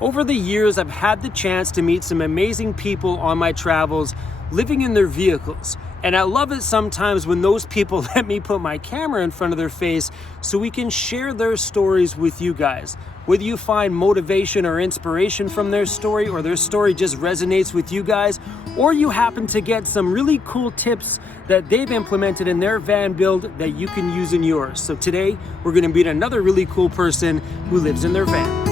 Over the years, I've had the chance to meet some amazing people on my travels living in their vehicles. And I love it sometimes when those people let me put my camera in front of their face so we can share their stories with you guys. Whether you find motivation or inspiration from their story, or their story just resonates with you guys, or you happen to get some really cool tips that they've implemented in their van build that you can use in yours. So today, we're gonna meet another really cool person who lives in their van.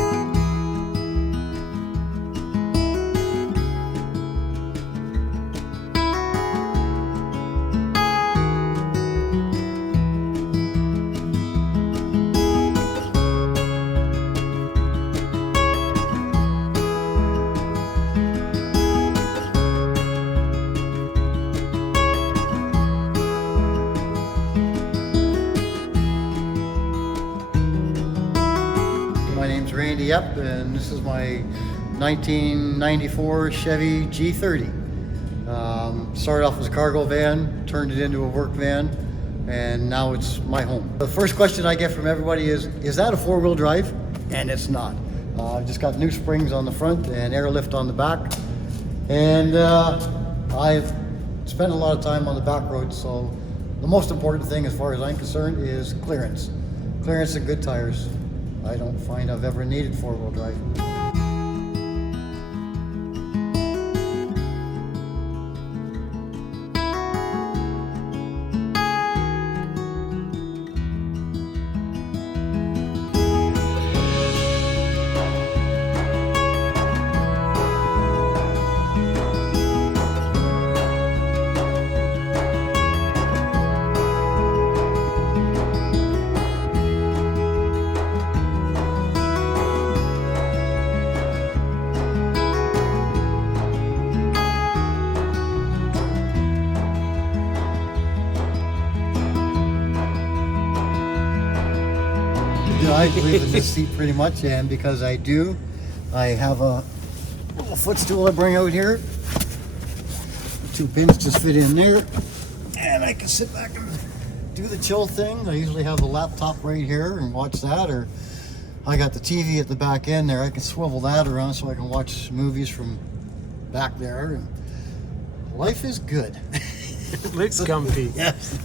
Yep, and this is my 1994 Chevy G30. Started off as a cargo van, turned it into a work van, and now it's my home. The first question I get from everybody is that a four-wheel drive? And it's not. I've just got new springs on the front and airlift on the back. And I've spent a lot of time on the back roads, so the most important thing as far as I'm concerned is clearance. Clearance and good tires. I don't find I've ever needed four-wheel drive. I believe in this seat pretty much, and because I do, I have a little footstool I bring out here. Two pins just fit in there, and I can sit back and do the chill thing. I usually have the laptop right here and watch that, or I got the TV at the back end there. I can swivel that around so I can watch movies from back there. And life is good. It looks comfy. Yes.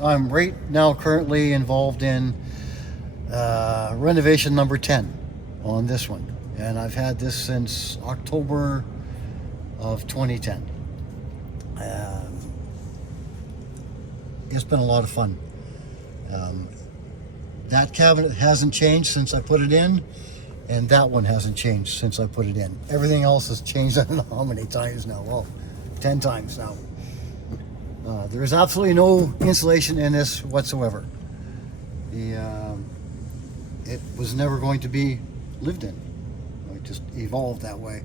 I'm right now currently involved in renovation number 10 on this one. And I've had this since October of 2010. It's been a lot of fun. That cabinet hasn't changed since I put it in, and that one hasn't changed since I put it in. Everything else has changed, I don't know how many times now. Well, 10 times now. There is absolutely no insulation in this whatsoever. It was never going to be lived in. It just evolved that way.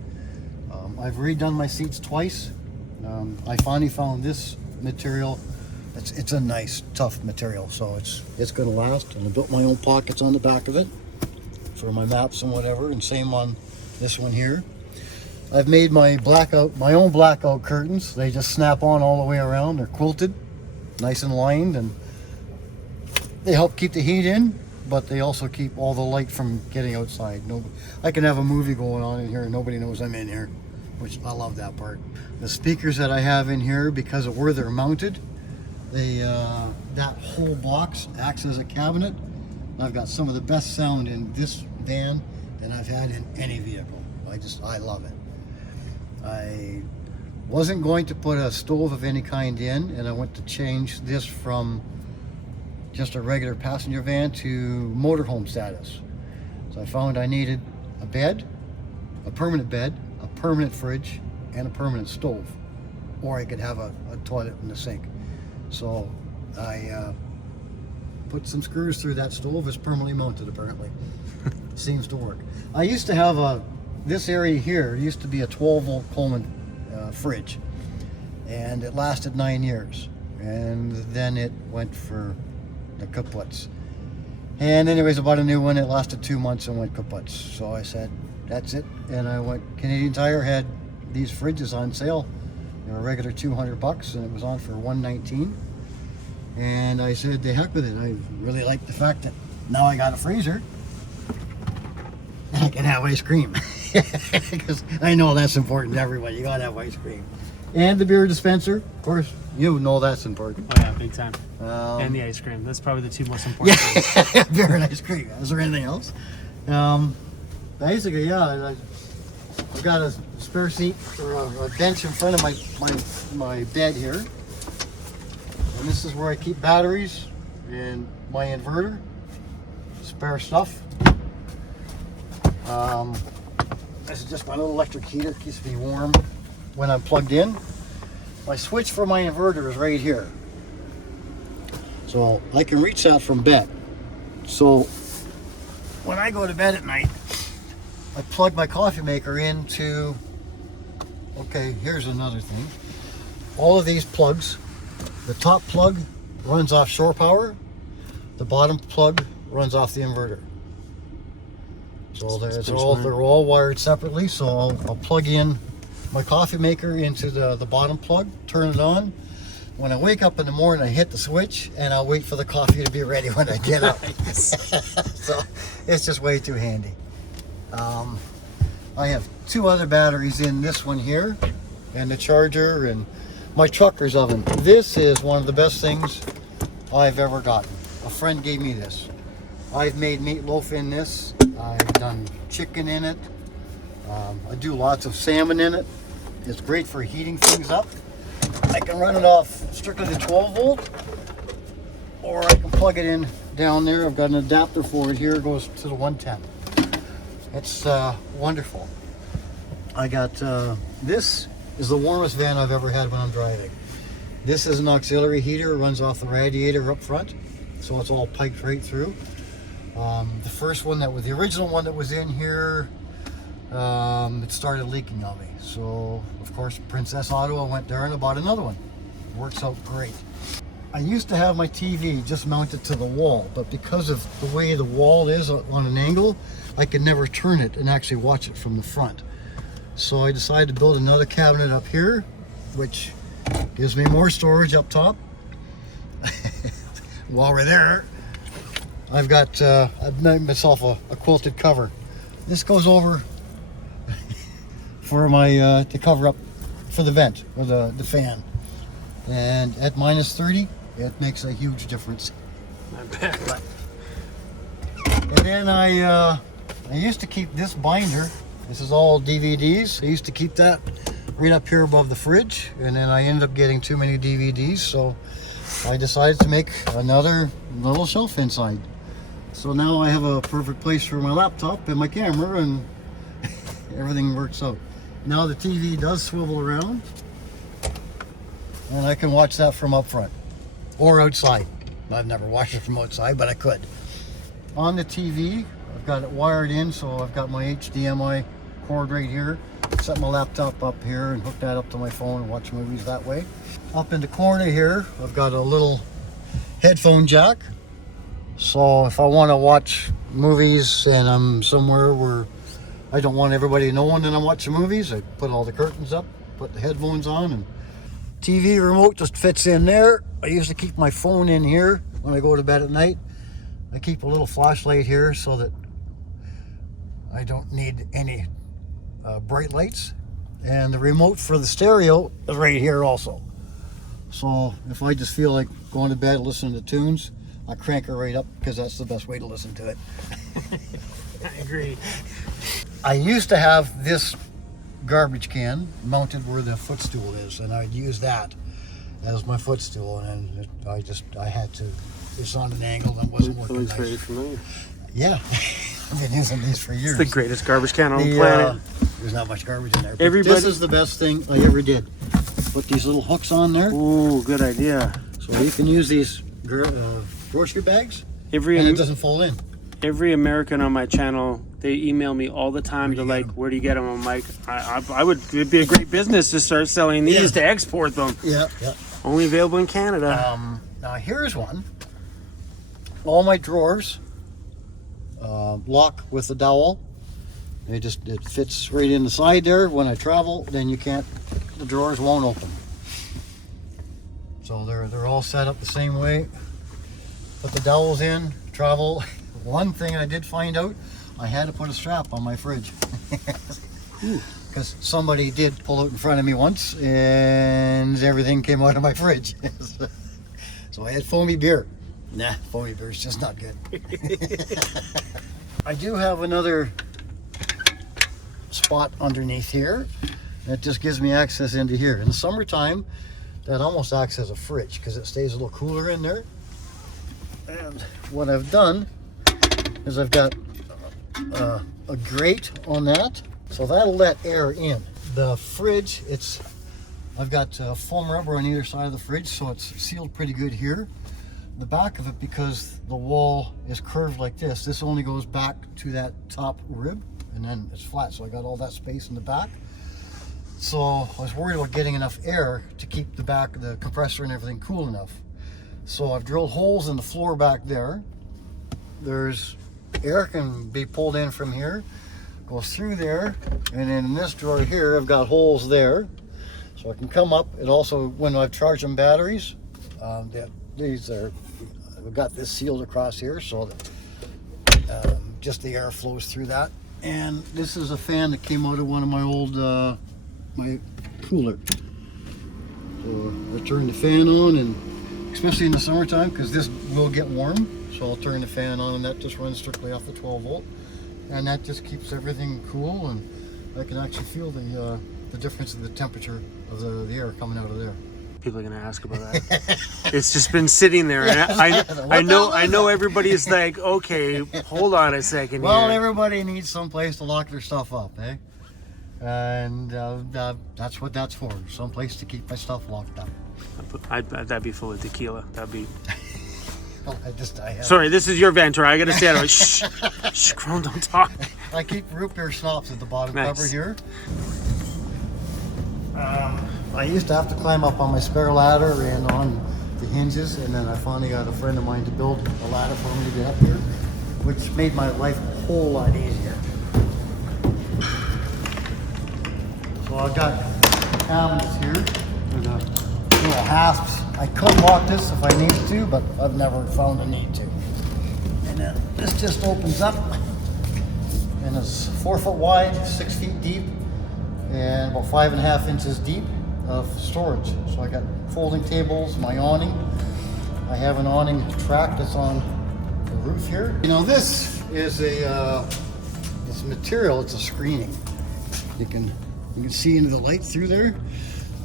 I've redone my seats twice. I finally found this material. It's a nice, tough material, so it's going to last. And I built my own pockets on the back of it for my maps and whatever. And same on this one here. I've made my own blackout curtains. They just snap on all the way around. They're quilted, nice and lined, and they help keep the heat in, but they also keep all the light from getting outside. I can have a movie going on in here and nobody knows I'm in here, which I love that part. The speakers that I have in here, because of where they're mounted, that whole box acts as a cabinet. I've got some of the best sound in this van than I've had in any vehicle. I love it. I wasn't going to put a stove of any kind in, and I went to change this from just a regular passenger van to motorhome status. So I found I needed a bed, a permanent fridge, and a permanent stove. Or I could have a toilet and a sink. So I put some screws through that stove. It's permanently mounted apparently. Seems to work. I used to have this area here used to be a 12-volt Coleman fridge, and it lasted 9 years, and then it went for the kaputs. And anyways, I bought a new one. It lasted 2 months and went kaputs. So I said, that's it. And I went, Canadian Tire had these fridges on sale. They were a regular $200, and it was on for $119. And I said, the heck with it. I really like the fact that now I got a freezer. I can have ice cream. Because I know that's important to everybody. You gotta have ice cream. And the beer dispenser, of course, you know that's important. Oh yeah, big time. And the ice cream. That's probably the two most important things. Yeah, beer and ice cream. Is there anything else? Basically, yeah, I've got a spare seat or a bench in front of my bed here. And this is where I keep batteries and my inverter, spare stuff. This is just my little electric heater, keeps me warm when I'm plugged in. My switch for my inverter is right here. So I can reach that from bed. So when I go to bed at night, I plug my coffee maker into, okay, here's another thing. All of these plugs, the top plug runs off shore power, the bottom plug runs off the inverter. So they're all wired separately, so I'll plug in my coffee maker into the bottom plug, turn it on. When I wake up in the morning, I hit the switch, and I'll wait for the coffee to be ready when I get up. So it's just way too handy. I have two other batteries in this one here, and the charger, and my trucker's oven. This is one of the best things I've ever gotten. A friend gave me this. I've made meatloaf in this. I've done chicken in it. I do lots of salmon in it. It's great for heating things up. I can run it off strictly to 12 volt, or I can plug it in down there. I've got an adapter for it here. It goes to the 110. It's wonderful. I got, this is the warmest van I've ever had when I'm driving. This is an auxiliary heater. It runs off the radiator up front, so it's all piped right through. The first one the original one that was in here, it started leaking on me. So, of course, Princess Auto, I went there and I bought another one. Works out great. I used to have my TV just mounted to the wall, but because of the way the wall is on an angle, I could never turn it and actually watch it from the front. So I decided to build another cabinet up here, which gives me more storage up top. While we're there, I've made myself a quilted cover. This goes over for my to cover up for the vent or the fan. And at -30, it makes a huge difference. And then I used to keep this binder. This is all DVDs. I used to keep that right up here above the fridge, and then I ended up getting too many DVDs, so I decided to make another little shelf inside. So now I have a perfect place for my laptop and my camera, and everything works out. Now the TV does swivel around, and I can watch that from up front or outside. I've never watched it from outside, but I could. On the TV, I've got it wired in, so I've got my HDMI cord right here. Set my laptop up here and hook that up to my phone and watch movies that way. Up in the corner here, I've got a little headphone jack. So if I want to watch movies and I'm somewhere where I don't want everybody knowing that I'm watching movies, I put all the curtains up, put the headphones on, and TV remote just fits in there. I used to keep my phone in here when I go to bed at night. I keep a little flashlight here so that I don't need any bright lights. And the remote for the stereo is right here also. So if I just feel like going to bed listening to tunes, I crank it right up because that's the best way to listen to it. I agree. I used to have this garbage can mounted where the footstool is, and I'd use that as my footstool, and I had to. It's on an angle that wasn't working nice. Very familiar. Yeah, I've been using these for years. It's the greatest garbage can on the planet. There's not much garbage in there. But this is the best thing I ever did. Put these little hooks on there. Ooh, good idea. So you can use these grocery bags, and it doesn't fall in. Every American on my channel, they email me all the time. They're like, where do you get them? I'm like, it'd be a great business to start selling these to export them. Yeah. Only available in Canada. Now here's one. All my drawers lock with the dowel. It fits right in the side there. When I travel, then the drawers won't open. So they're all set up the same way. Put the dowels in, travel. One thing I did find out, I had to put a strap on my fridge. Because somebody did pull it in front of me once and everything came out of my fridge. So I had foamy beer. Nah, foamy beer is just not good. I do have another spot underneath here that just gives me access into here. In the summertime, that almost acts as a fridge because it stays a little cooler in there. And what I've done is I've got a grate on that, so that'll let air in. The fridge, I've got foam rubber on either side of the fridge, so it's sealed pretty good here. The back of it, because the wall is curved like this only goes back to that top rib, and then it's flat, so I got all that space in the back. So I was worried about getting enough air to keep the back, the compressor and everything cool enough. So I've drilled holes in the floor back there. There's air can be pulled in from here, goes through there, and then in this drawer here I've got holes there, so I can come up. It also, when I've charged them batteries, I've got this sealed across here so that just the air flows through that. And this is a fan that came out of one of my old my cooler. So I turn the fan on, and especially in the summertime, because this will get warm, so I'll turn the fan on, and that just runs strictly off the 12 volt, and that just keeps everything cool, and I can actually feel the difference in the temperature of the air coming out of there. People are gonna ask about that. It's just been sitting there, and I know everybody's like, okay, hold on a second. Well, here. Everybody needs some place to lock their stuff up, eh? And that's what that's for. Some place to keep my stuff locked up. That'd be full of tequila. That'd be. I have. Sorry, this is your Ventura. I gotta say it. Shh, shh, Crone, don't talk. I keep root beer schnapps at the bottom cover here. I used to have to climb up on my spare ladder and on the hinges, and then I finally got a friend of mine to build a ladder for me to get up here, which made my life a whole lot easier. So I've got cabinets here with little hasps. I could lock this if I needed to, but I've never found a need to. And then this just opens up, and it's 4 foot wide, 6 feet deep, and about 5.5 inches deep of storage. So I got folding tables, my awning. I have an awning track that's on the roof here. You know, this is this material. It's a screening. You can see into the light through there.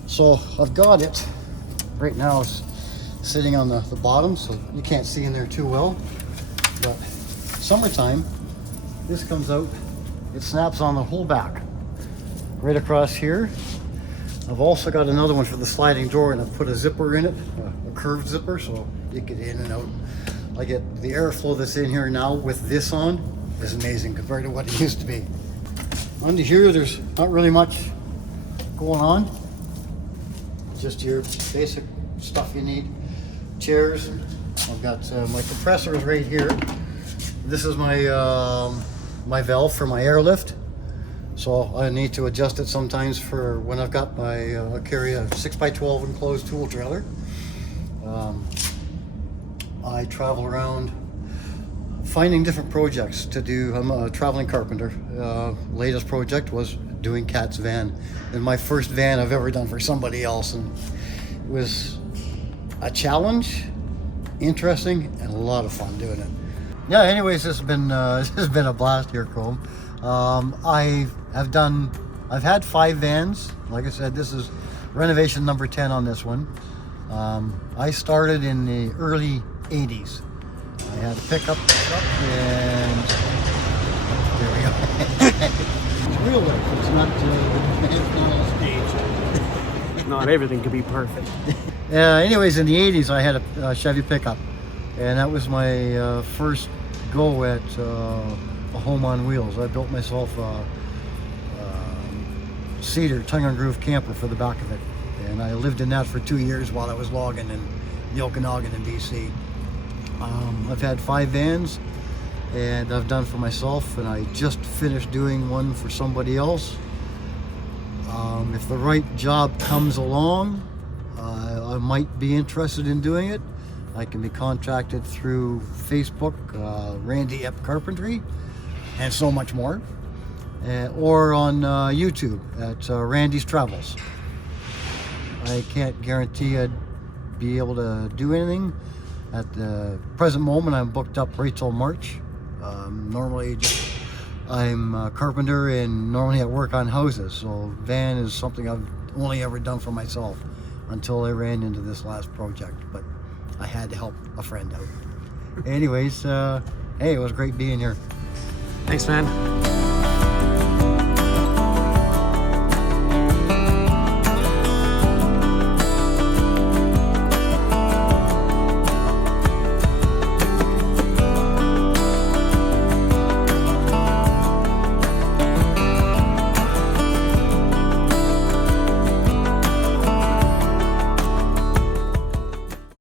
So I've got it right now. It's sitting on the bottom, so you can't see in there too well. But summertime, this comes out. It snaps on the whole back, right across here. I've also got another one for the sliding door, and I've put a zipper in it, a curved zipper, so you get in and out. I get the airflow that's in here now with this on is amazing compared to what it used to be. Under here, there's not really much going on. Just your basic stuff you need. Chairs. I've got my compressors right here. This is my my valve for my airlift. So I need to adjust it sometimes for when I've got my, I carry a 6x12 enclosed tool trailer. I travel around finding different projects to do. I'm a traveling carpenter. Latest project was doing Kat's van. And my first van I've ever done for somebody else. And it was a challenge, interesting, and a lot of fun doing it. Yeah, anyways, this has been a blast here, Chrome. I've had 5 vans. Like I said, this is renovation number 10 on this one. I started in the early 80s. I had a pickup truck, and there we go. It's real life. It's not a stage. Not everything could be perfect. Anyways, in the 80s, I had a Chevy pickup, and that was my first go at a home on wheels. I built myself a cedar tongue and groove camper for the back of it, and I lived in that for 2 years while I was logging in the Okanagan in BC. I've had 5 vans, and I've done for myself, and I just finished doing one for somebody else. If the right job comes along, I might be interested in doing it. I can be contacted through Facebook, Randy Ep Carpentry. and so much more. Or on YouTube at Randy's Travels. I can't guarantee I'd be able to do anything. At the present moment, I'm booked up right till March. Normally, I'm a carpenter and normally I work on houses, so van is something I've only ever done for myself until I ran into this last project, but I had to help a friend out. Anyways, hey, it was great being here. Thanks, man.